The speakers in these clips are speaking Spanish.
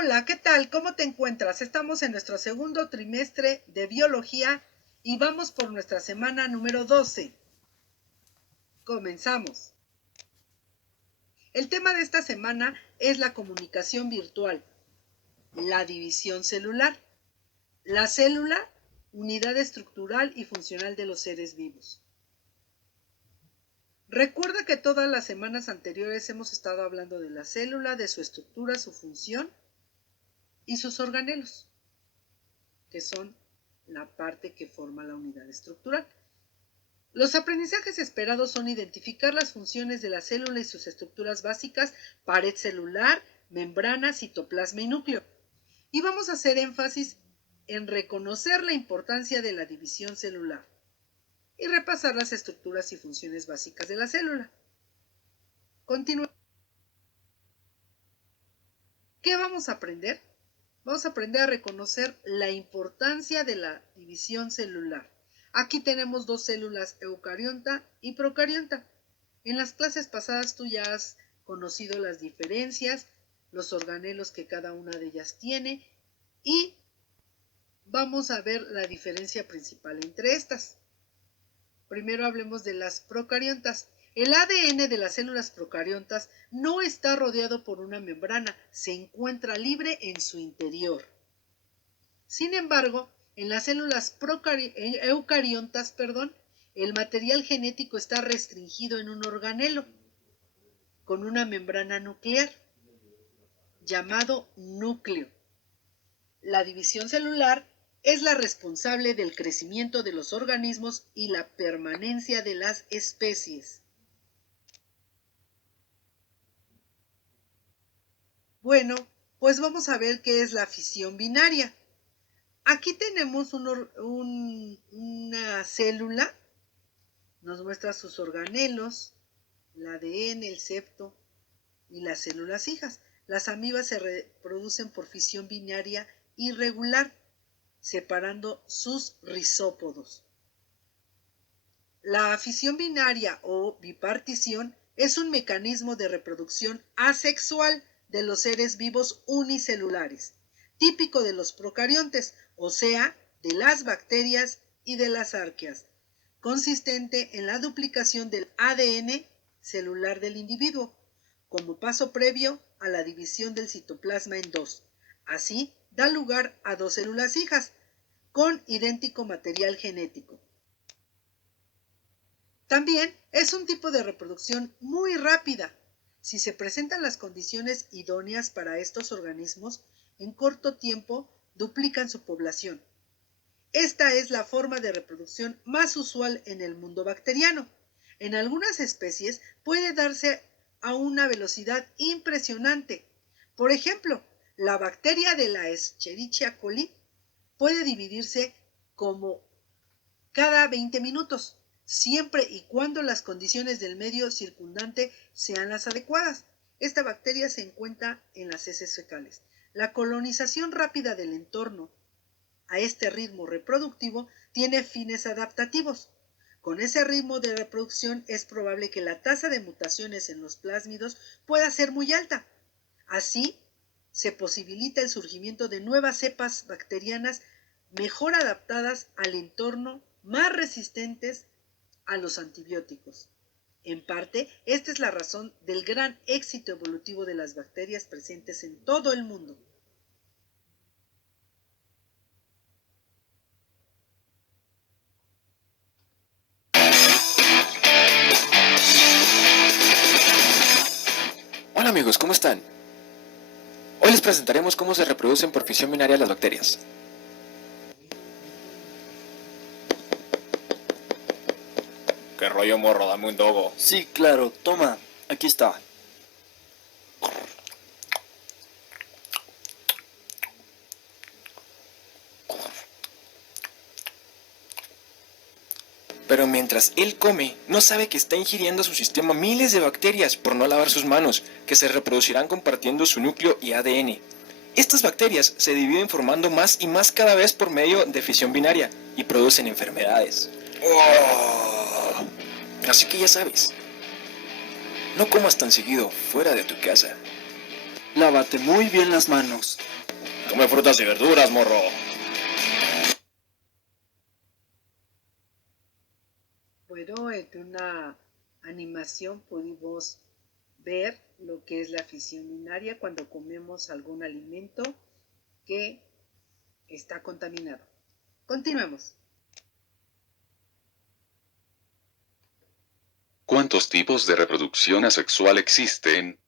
Hola, ¿qué tal? ¿Cómo te encuentras? Estamos en nuestro segundo trimestre de biología y vamos por nuestra semana número 12. Comenzamos. El tema de esta semana es la comunicación virtual, la división celular. La célula, unidad estructural y funcional de los seres vivos. Recuerda que todas las semanas anteriores hemos estado hablando de la célula, de su estructura, su función y sus organelos, que son la parte que forma la unidad estructural. Los aprendizajes esperados son identificar las funciones de la célula y sus estructuras básicas, pared celular, membrana, citoplasma y núcleo. Y vamos a hacer énfasis en reconocer la importancia de la división celular y repasar las estructuras y funciones básicas de la célula. Continuamos. ¿Qué vamos a aprender? Vamos a aprender a reconocer la importancia de la división celular. Aquí tenemos dos células, eucarionta y procarionta. En las clases pasadas tú ya has conocido las diferencias, los organelos que cada una de ellas tiene y vamos a ver la diferencia principal entre estas. Primero hablemos de las procariontas. El ADN de las células procariontas no está rodeado por una membrana, se encuentra libre en su interior. Sin embargo, en las células eucariontas, el material genético está restringido en un organelo con una membrana nuclear llamado núcleo. La división celular es la responsable del crecimiento de los organismos y la permanencia de las especies. Bueno, pues vamos a ver qué es la fisión binaria. Aquí tenemos una célula, nos muestra sus organelos, el ADN, el septo y las células hijas. Las amibas se reproducen por fisión binaria irregular, separando sus rizópodos. La fisión binaria o bipartición es un mecanismo de reproducción asexual de los seres vivos unicelulares, típico de los procariontes, o sea, de las bacterias y de las arqueas, consistente en la duplicación del ADN celular del individuo, como paso previo a la división del citoplasma en dos. Así, da lugar a dos células hijas, con idéntico material genético. También es un tipo de reproducción muy rápida. Si se presentan las condiciones idóneas para estos organismos, en corto tiempo duplican su población. Esta es la forma de reproducción más usual en el mundo bacteriano. En algunas especies puede darse a una velocidad impresionante. Por ejemplo, la bacteria de la Escherichia coli puede dividirse como cada 20 minutos, siempre y cuando las condiciones del medio circundante sean las adecuadas. Esta bacteria se encuentra en las heces fecales. La colonización rápida del entorno a este ritmo reproductivo tiene fines adaptativos. Con ese ritmo de reproducción es probable que la tasa de mutaciones en los plásmidos pueda ser muy alta. Así, se posibilita el surgimiento de nuevas cepas bacterianas mejor adaptadas al entorno, más resistentes a los antibióticos. En parte, esta es la razón del gran éxito evolutivo de las bacterias presentes en todo el mundo. Hola amigos, ¿cómo están? Hoy les presentaremos cómo se reproducen por fisión binaria las bacterias. ¿Qué rollo, morro? Dame un dogo. Sí, claro, toma, aquí está. Pero mientras él come, no sabe que está ingiriendo a su sistema miles de bacterias por no lavar sus manos, que se reproducirán compartiendo su núcleo y ADN. Estas bacterias se dividen formando más y más cada vez por medio de fisión binaria y producen enfermedades. Así que ya sabes, no comas tan seguido fuera de tu casa. Lávate muy bien las manos. Come frutas y verduras, morro. Bueno, en una animación pudimos ver lo que es la fisión binaria cuando comemos algún alimento que está contaminado. Continuemos. ¿Cuántos tipos de reproducción asexual existen?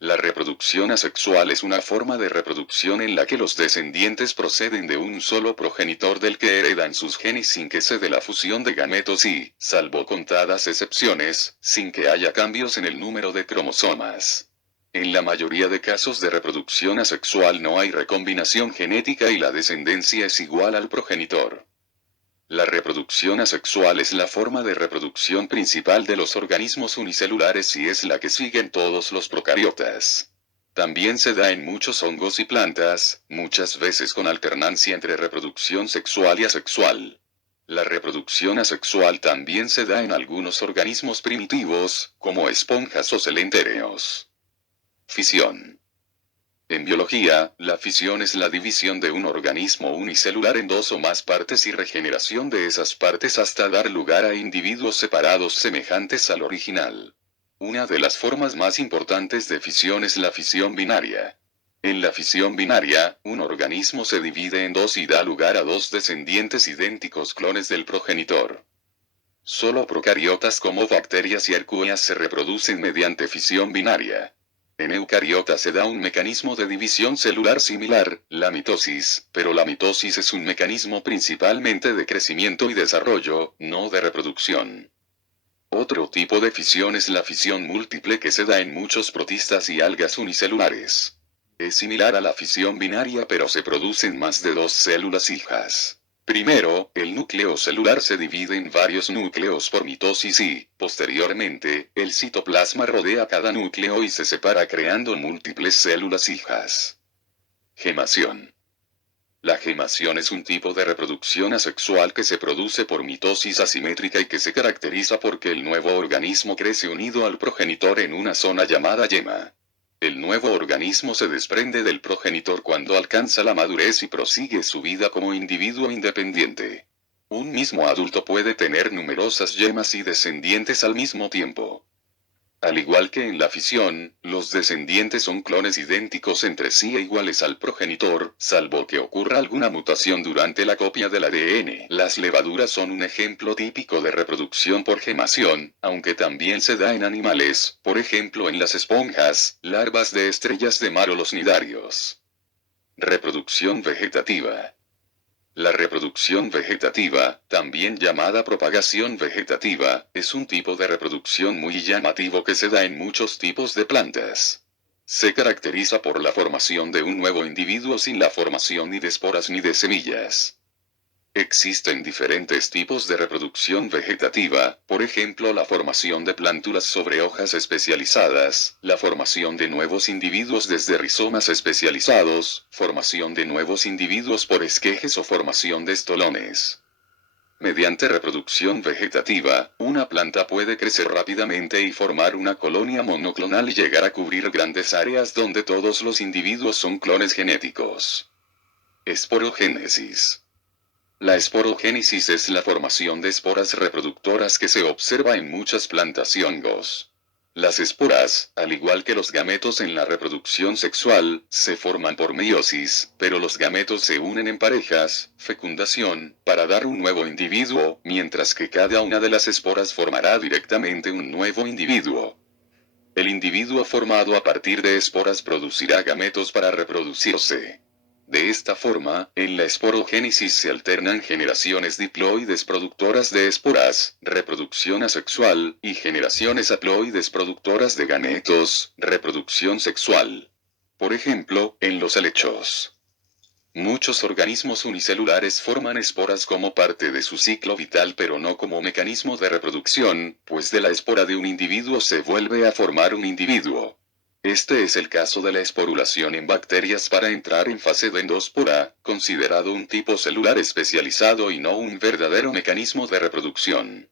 La reproducción asexual es una forma de reproducción en la que los descendientes proceden de un solo progenitor del que heredan sus genes sin que se dé la fusión de gametos y, salvo contadas excepciones, sin que haya cambios en el número de cromosomas. En la mayoría de casos de reproducción asexual no hay recombinación genética y la descendencia es igual al progenitor. La reproducción asexual es la forma de reproducción principal de los organismos unicelulares y es la que siguen todos los procariotas. También se da en muchos hongos y plantas, muchas veces con alternancia entre reproducción sexual y asexual. La reproducción asexual también se da en algunos organismos primitivos, como esponjas o celentéreos. Fisión. En biología, la fisión es la división de un organismo unicelular en dos o más partes y regeneración de esas partes hasta dar lugar a individuos separados semejantes al original. Una de las formas más importantes de fisión es la fisión binaria. En la fisión binaria, un organismo se divide en dos y da lugar a dos descendientes idénticos clones del progenitor. Solo procariotas como bacterias y arqueas se reproducen mediante fisión binaria. En eucariotas se da un mecanismo de división celular similar, la mitosis, pero la mitosis es un mecanismo principalmente de crecimiento y desarrollo, no de reproducción. Otro tipo de fisión es la fisión múltiple que se da en muchos protistas y algas unicelulares. Es similar a la fisión binaria pero se producen más de dos células hijas. Primero, el núcleo celular se divide en varios núcleos por mitosis y, posteriormente, el citoplasma rodea cada núcleo y se separa creando múltiples células hijas. Gemación. La gemación es un tipo de reproducción asexual que se produce por mitosis asimétrica y que se caracteriza porque el nuevo organismo crece unido al progenitor en una zona llamada yema. El nuevo organismo se desprende del progenitor cuando alcanza la madurez y prosigue su vida como individuo independiente. Un mismo adulto puede tener numerosas yemas y descendientes al mismo tiempo. Al igual que en la fisión, los descendientes son clones idénticos entre sí e iguales al progenitor, salvo que ocurra alguna mutación durante la copia del ADN. Las levaduras son un ejemplo típico de reproducción por gemación, aunque también se da en animales, por ejemplo en las esponjas, larvas de estrellas de mar o los nidarios. Reproducción vegetativa. La reproducción vegetativa, también llamada propagación vegetativa, es un tipo de reproducción muy llamativo que se da en muchos tipos de plantas. Se caracteriza por la formación de un nuevo individuo sin la formación ni de esporas ni de semillas. Existen diferentes tipos de reproducción vegetativa, por ejemplo la formación de plántulas sobre hojas especializadas, la formación de nuevos individuos desde rizomas especializados, formación de nuevos individuos por esquejes o formación de estolones. Mediante reproducción vegetativa, una planta puede crecer rápidamente y formar una colonia monoclonal y llegar a cubrir grandes áreas donde todos los individuos son clones genéticos. Esporogénesis. La esporogénesis es la formación de esporas reproductoras que se observa en muchas plantas y hongos. Las esporas, al igual que los gametos en la reproducción sexual, se forman por meiosis, pero los gametos se unen en parejas, fecundación, para dar un nuevo individuo, mientras que cada una de las esporas formará directamente un nuevo individuo. El individuo formado a partir de esporas producirá gametos para reproducirse. De esta forma, en la esporogénesis se alternan generaciones diploides productoras de esporas, reproducción asexual, y generaciones haploides productoras de gametos, reproducción sexual. Por ejemplo, en los helechos. Muchos organismos unicelulares forman esporas como parte de su ciclo vital pero no como mecanismo de reproducción, pues de la espora de un individuo se vuelve a formar un individuo. Este es el caso de la esporulación en bacterias para entrar en fase de endóspora, considerado un tipo celular especializado y no un verdadero mecanismo de reproducción.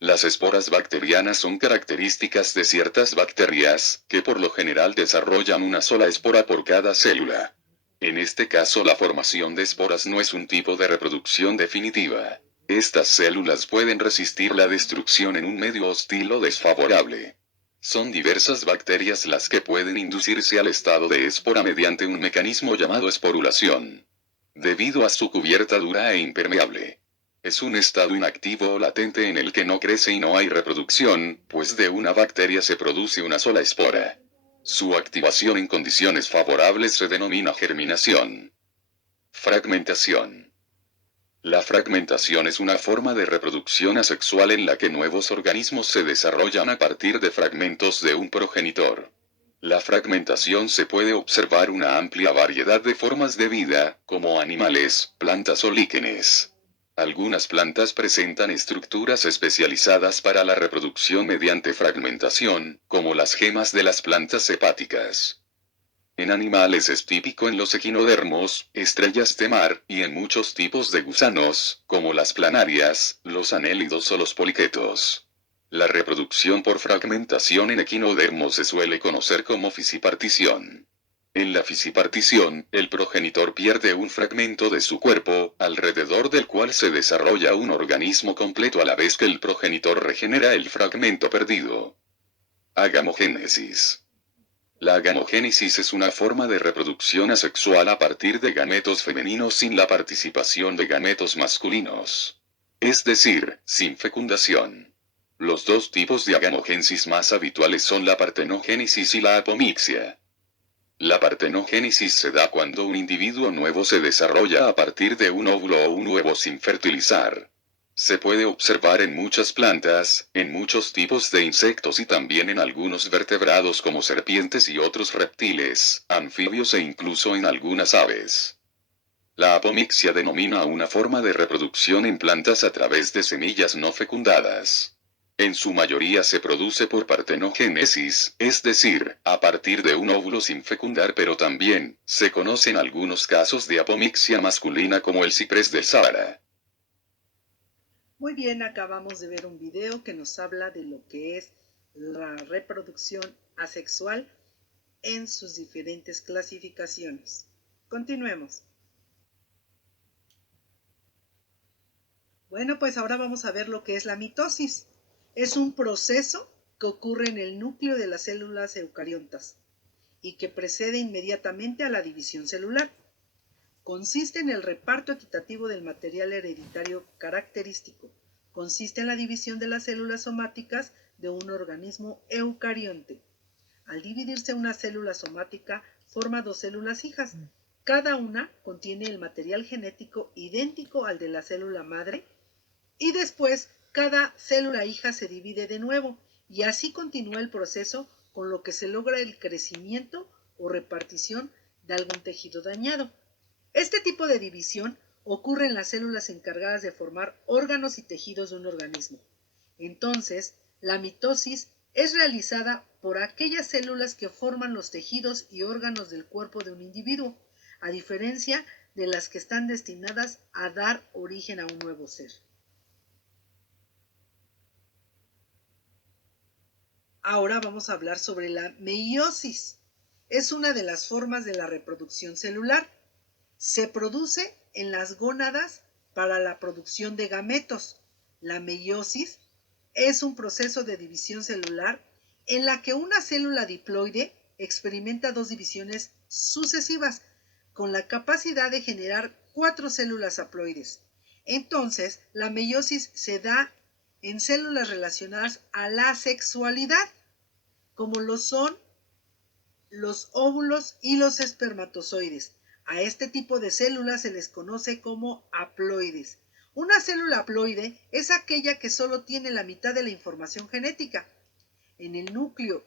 Las esporas bacterianas son características de ciertas bacterias, que por lo general desarrollan una sola espora por cada célula. En este caso la formación de esporas no es un tipo de reproducción definitiva. Estas células pueden resistir la destrucción en un medio hostil o desfavorable. Son diversas bacterias las que pueden inducirse al estado de espora mediante un mecanismo llamado esporulación. Debido a su cubierta dura e impermeable. Es un estado inactivo o latente en el que no crece y no hay reproducción, pues de una bacteria se produce una sola espora. Su activación en condiciones favorables se denomina germinación. Fragmentación. La fragmentación es una forma de reproducción asexual en la que nuevos organismos se desarrollan a partir de fragmentos de un progenitor. La fragmentación se puede observar una amplia variedad de formas de vida, como animales, plantas o líquenes. Algunas plantas presentan estructuras especializadas para la reproducción mediante fragmentación, como las gemas de las plantas hepáticas. En animales es típico en los equinodermos, estrellas de mar, y en muchos tipos de gusanos, como las planarias, los anélidos o los poliquetos. La reproducción por fragmentación en equinodermos se suele conocer como fisipartición. En la fisipartición, el progenitor pierde un fragmento de su cuerpo, alrededor del cual se desarrolla un organismo completo a la vez que el progenitor regenera el fragmento perdido. Agamogénesis. La agamogénesis es una forma de reproducción asexual a partir de gametos femeninos sin la participación de gametos masculinos. Es decir, sin fecundación. Los dos tipos de agamogénesis más habituales son la partenogénesis y la apomixia. La partenogénesis se da cuando un individuo nuevo se desarrolla a partir de un óvulo o un huevo sin fertilizar. Se puede observar en muchas plantas, en muchos tipos de insectos y también en algunos vertebrados como serpientes y otros reptiles, anfibios e incluso en algunas aves. La apomixia denomina una forma de reproducción en plantas a través de semillas no fecundadas. En su mayoría se produce por partenogénesis, es decir, a partir de un óvulo sin fecundar, pero también se conocen algunos casos de apomixia masculina como el ciprés del Sahara. Muy bien, acabamos de ver un video que nos habla de lo que es la reproducción asexual en sus diferentes clasificaciones. Continuemos. Bueno, pues ahora vamos a ver lo que es la mitosis. Es un proceso que ocurre en el núcleo de las células eucariotas y que precede inmediatamente a la división celular. Consiste en el reparto equitativo del material hereditario característico. Consiste en la división de las células somáticas de un organismo eucarionte. Al dividirse una célula somática, forma dos células hijas. Cada una contiene el material genético idéntico al de la célula madre y después cada célula hija se divide de nuevo y así continúa el proceso, con lo que se logra el crecimiento o repartición de algún tejido dañado. Este tipo de división ocurre en las células encargadas de formar órganos y tejidos de un organismo. Entonces, la mitosis es realizada por aquellas células que forman los tejidos y órganos del cuerpo de un individuo, a diferencia de las que están destinadas a dar origen a un nuevo ser. Ahora vamos a hablar sobre la meiosis. Es una de las formas de la reproducción celular. Se produce en las gónadas para la producción de gametos. La meiosis es un proceso de división celular en la que una célula diploide experimenta dos divisiones sucesivas con la capacidad de generar 4 células haploides. Entonces, la meiosis se da en células relacionadas a la sexualidad, como lo son los óvulos y los espermatozoides. A este tipo de células se les conoce como haploides. Una célula haploide es aquella que solo tiene la mitad de la información genética en el núcleo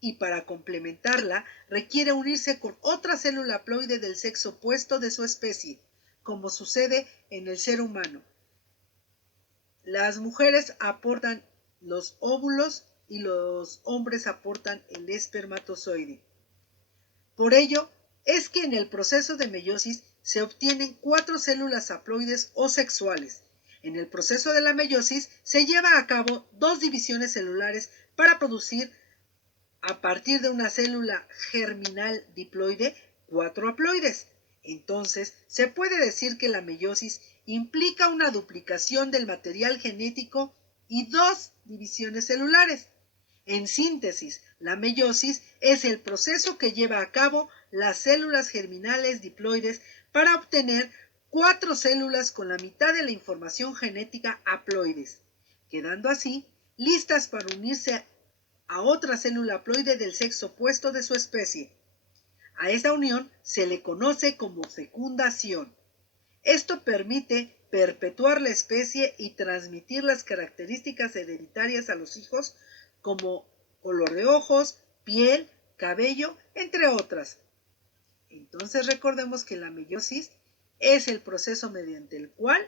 y para complementarla requiere unirse con otra célula haploide del sexo opuesto de su especie, como sucede en el ser humano. Las mujeres aportan los óvulos y los hombres aportan el espermatozoide. Por ello, es que en el proceso de meiosis se obtienen 4 células haploides o sexuales. En el proceso de la meiosis se lleva a cabo 2 divisiones celulares para producir, a partir de una célula germinal diploide, 4 haploides. Entonces, se puede decir que la meiosis implica una duplicación del material genético y 2 divisiones celulares. En síntesis, la meiosis es el proceso que lleva a cabo las células germinales diploides para obtener 4 células con la mitad de la información genética haploides, quedando así listas para unirse a otra célula haploide del sexo opuesto de su especie. A esta unión se le conoce como fecundación. Esto permite perpetuar la especie y transmitir las características hereditarias a los hijos como color de ojos, piel, cabello, entre otras. Entonces recordemos que la meiosis es el proceso mediante el cual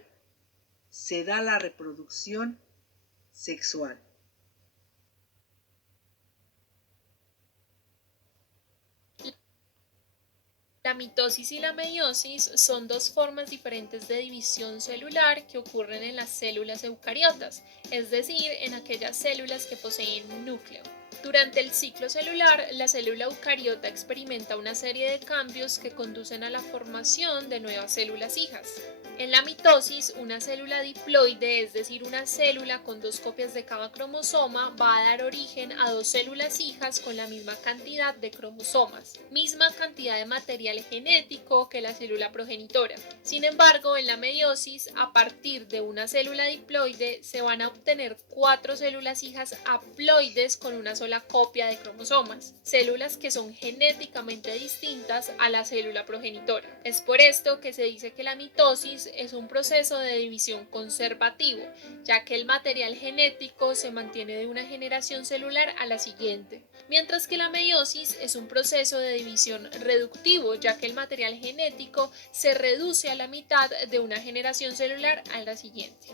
se da la reproducción sexual. La mitosis y la meiosis son 2 formas diferentes de división celular que ocurren en las células eucariotas, es decir, en aquellas células que poseen núcleo. Durante el ciclo celular, la célula eucariota experimenta una serie de cambios que conducen a la formación de nuevas células hijas. En la mitosis, una célula diploide, es decir, una célula con 2 copias de cada cromosoma, va a dar origen a 2 células hijas con la misma cantidad de cromosomas, misma cantidad de material genético que la célula progenitora. Sin embargo, en la meiosis, a partir de una célula diploide, se van a obtener 4 células hijas haploides con una sola copia de cromosomas, células que son genéticamente distintas a la célula progenitora. Es por esto que se dice que la mitosis es un proceso de división conservativo, ya que el material genético se mantiene de una generación celular a la siguiente, mientras que la meiosis es un proceso de división reductivo, ya que el material genético se reduce a la mitad de una generación celular a la siguiente.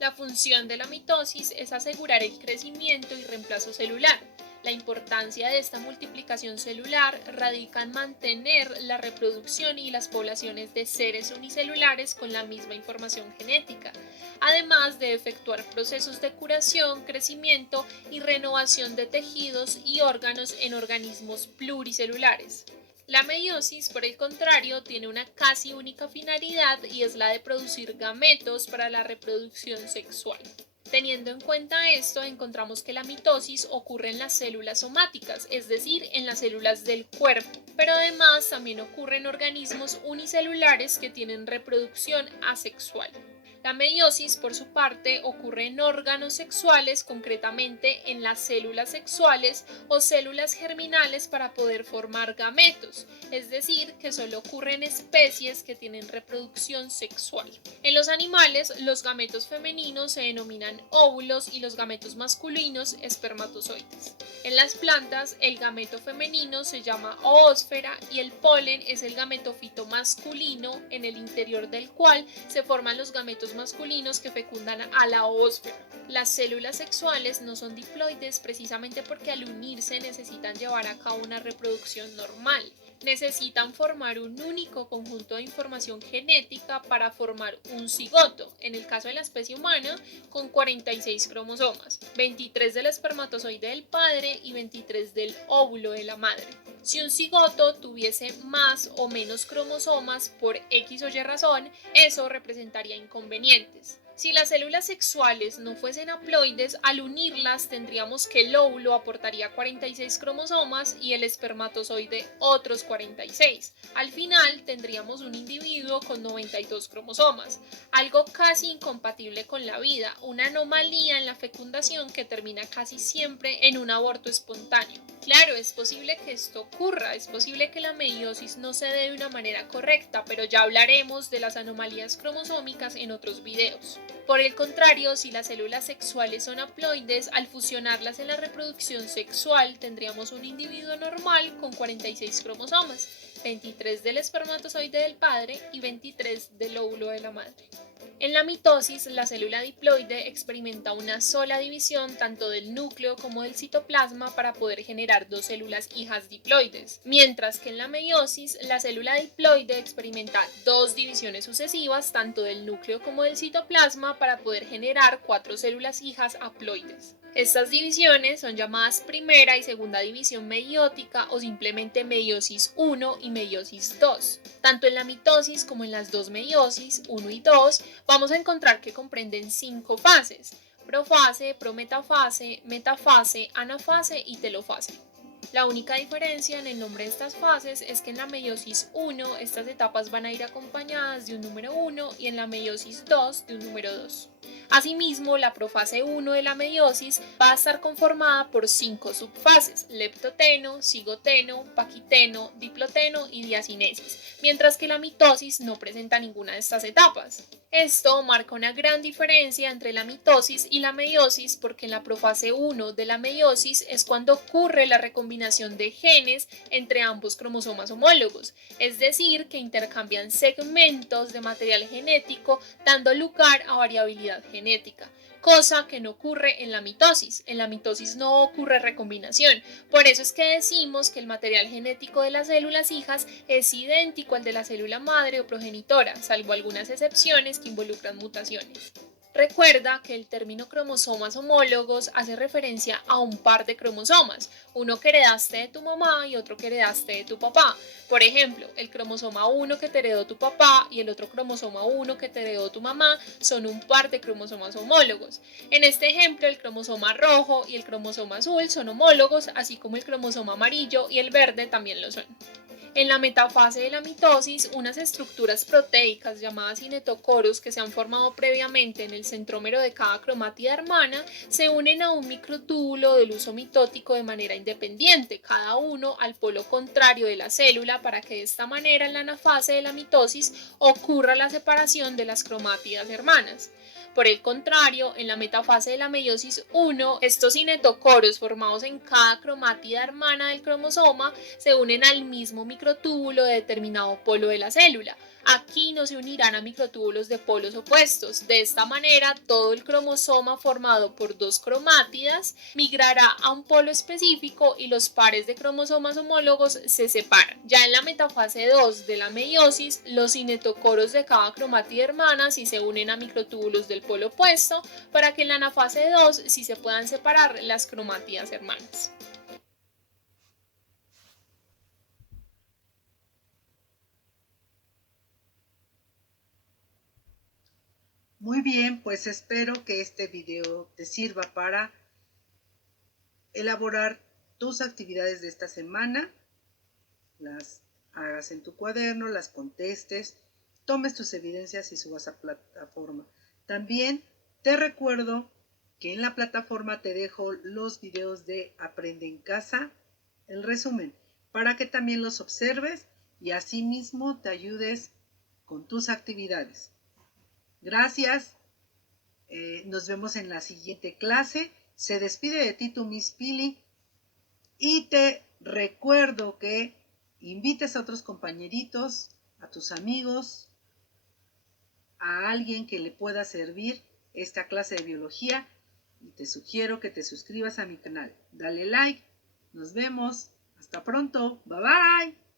La función de la mitosis es asegurar el crecimiento y reemplazo celular. La importancia de esta multiplicación celular radica en mantener la reproducción y las poblaciones de seres unicelulares con la misma información genética, además de efectuar procesos de curación, crecimiento y renovación de tejidos y órganos en organismos pluricelulares. La meiosis, por el contrario, tiene una casi única finalidad y es la de producir gametos para la reproducción sexual. Teniendo en cuenta esto, encontramos que la mitosis ocurre en las células somáticas, es decir, en las células del cuerpo, pero además también ocurre en organismos unicelulares que tienen reproducción asexual. La meiosis, por su parte, ocurre en órganos sexuales, concretamente en las células sexuales o células germinales para poder formar gametos, es decir, que solo ocurre en especies que tienen reproducción sexual. En los animales, los gametos femeninos se denominan óvulos y los gametos masculinos espermatozoides. En las plantas, el gameto femenino se llama oósfera y el polen es el gametofito masculino, en el interior del cual se forman los gametos masculinos que fecundan a la oósfera. Las células sexuales no son diploides precisamente porque al unirse necesitan llevar a cabo una reproducción normal. Necesitan formar un único conjunto de información genética para formar un cigoto, en el caso de la especie humana, con 46 cromosomas, 23 del espermatozoide del padre y 23 del óvulo de la madre. Si un cigoto tuviese más o menos cromosomas por X o Y razón, eso representaría inconvenientes. Si las células sexuales no fuesen haploides, al unirlas tendríamos que el óvulo aportaría 46 cromosomas y el espermatozoide otros 46. Al final tendríamos un individuo con 92 cromosomas, algo casi incompatible con la vida, una anomalía en la fecundación que termina casi siempre en un aborto espontáneo. Claro, es posible que esto ocurra, es posible que la meiosis no se dé de una manera correcta, pero ya hablaremos de las anomalías cromosómicas en otros videos. Por el contrario, si las células sexuales son haploides, al fusionarlas en la reproducción sexual tendríamos un individuo normal con 46 cromosomas, 23 del espermatozoide del padre y 23 del óvulo de la madre. En la mitosis, la célula diploide experimenta una sola división tanto del núcleo como del citoplasma para poder generar dos células hijas diploides, mientras que en la meiosis, la célula diploide experimenta dos divisiones sucesivas tanto del núcleo como del citoplasma para poder generar cuatro células hijas haploides. Estas divisiones son llamadas primera y segunda división meiótica o simplemente meiosis 1 y meiosis 2. Tanto en la mitosis como en las dos meiosis 1 y 2 vamos a encontrar que comprenden 5 fases: profase, prometafase, metafase, anafase y telofase. La única diferencia en el nombre de estas fases es que en la meiosis 1 estas etapas van a ir acompañadas de un número 1 y en la meiosis 2 de un número 2. Asimismo, la profase 1 de la meiosis va a estar conformada por 5 subfases: leptoteno, cigoteno, paquiteno, diploteno y diacinesis, mientras que la mitosis no presenta ninguna de estas etapas. Esto marca una gran diferencia entre la mitosis y la meiosis porque en la profase 1 de la meiosis es cuando ocurre la recombinación de genes entre ambos cromosomas homólogos, es decir, que intercambian segmentos de material genético dando lugar a variabilidad genética, cosa que no ocurre en la mitosis. En la mitosis no ocurre recombinación, por eso es que decimos que el material genético de las células hijas es idéntico al de la célula madre o progenitora, salvo algunas excepciones que involucran mutaciones. Recuerda que el término cromosomas homólogos hace referencia a un par de cromosomas, uno que heredaste de tu mamá y otro que heredaste de tu papá. Por ejemplo, el cromosoma 1 que te heredó tu papá y el otro cromosoma 1 que te heredó tu mamá son un par de cromosomas homólogos. En este ejemplo, el cromosoma rojo y el cromosoma azul son homólogos, así como el cromosoma amarillo y el verde también lo son. En la metafase de la mitosis, unas estructuras proteicas llamadas cinetocoros que se han formado previamente en el centrómero de cada cromátida hermana se unen a un microtúbulo del uso mitótico de manera independiente, cada uno al polo contrario de la célula, para que de esta manera en la anafase de la mitosis ocurra la separación de las cromátidas hermanas. Por el contrario, en la metafase de la meiosis 1, estos cinetocoros formados en cada cromátida hermana del cromosoma se unen al mismo microtúbulo de determinado polo de la célula. Aquí no se unirán a microtúbulos de polos opuestos. De esta manera, todo el cromosoma formado por dos cromátidas migrará a un polo específico y los pares de cromosomas homólogos se separan. Ya en la metafase 2 de la meiosis, los cinetocoros de cada cromátida hermana sí se unen a microtúbulos del polo opuesto para que en la anafase 2 sí se puedan separar las cromátidas hermanas. Muy bien, pues espero que este video te sirva para elaborar tus actividades de esta semana, las hagas en tu cuaderno, las contestes, tomes tus evidencias y subas a plataforma. También te recuerdo que en la plataforma te dejo los videos de Aprende en Casa, el resumen, para que también los observes y asimismo te ayudes con tus actividades. Gracias, nos vemos en la siguiente clase. Se despide de ti tu Miss Pili y te recuerdo que invites a otros compañeritos, a tus amigos, a alguien que le pueda servir esta clase de biología y te sugiero que te suscribas a mi canal. Dale like, nos vemos, hasta pronto, bye bye.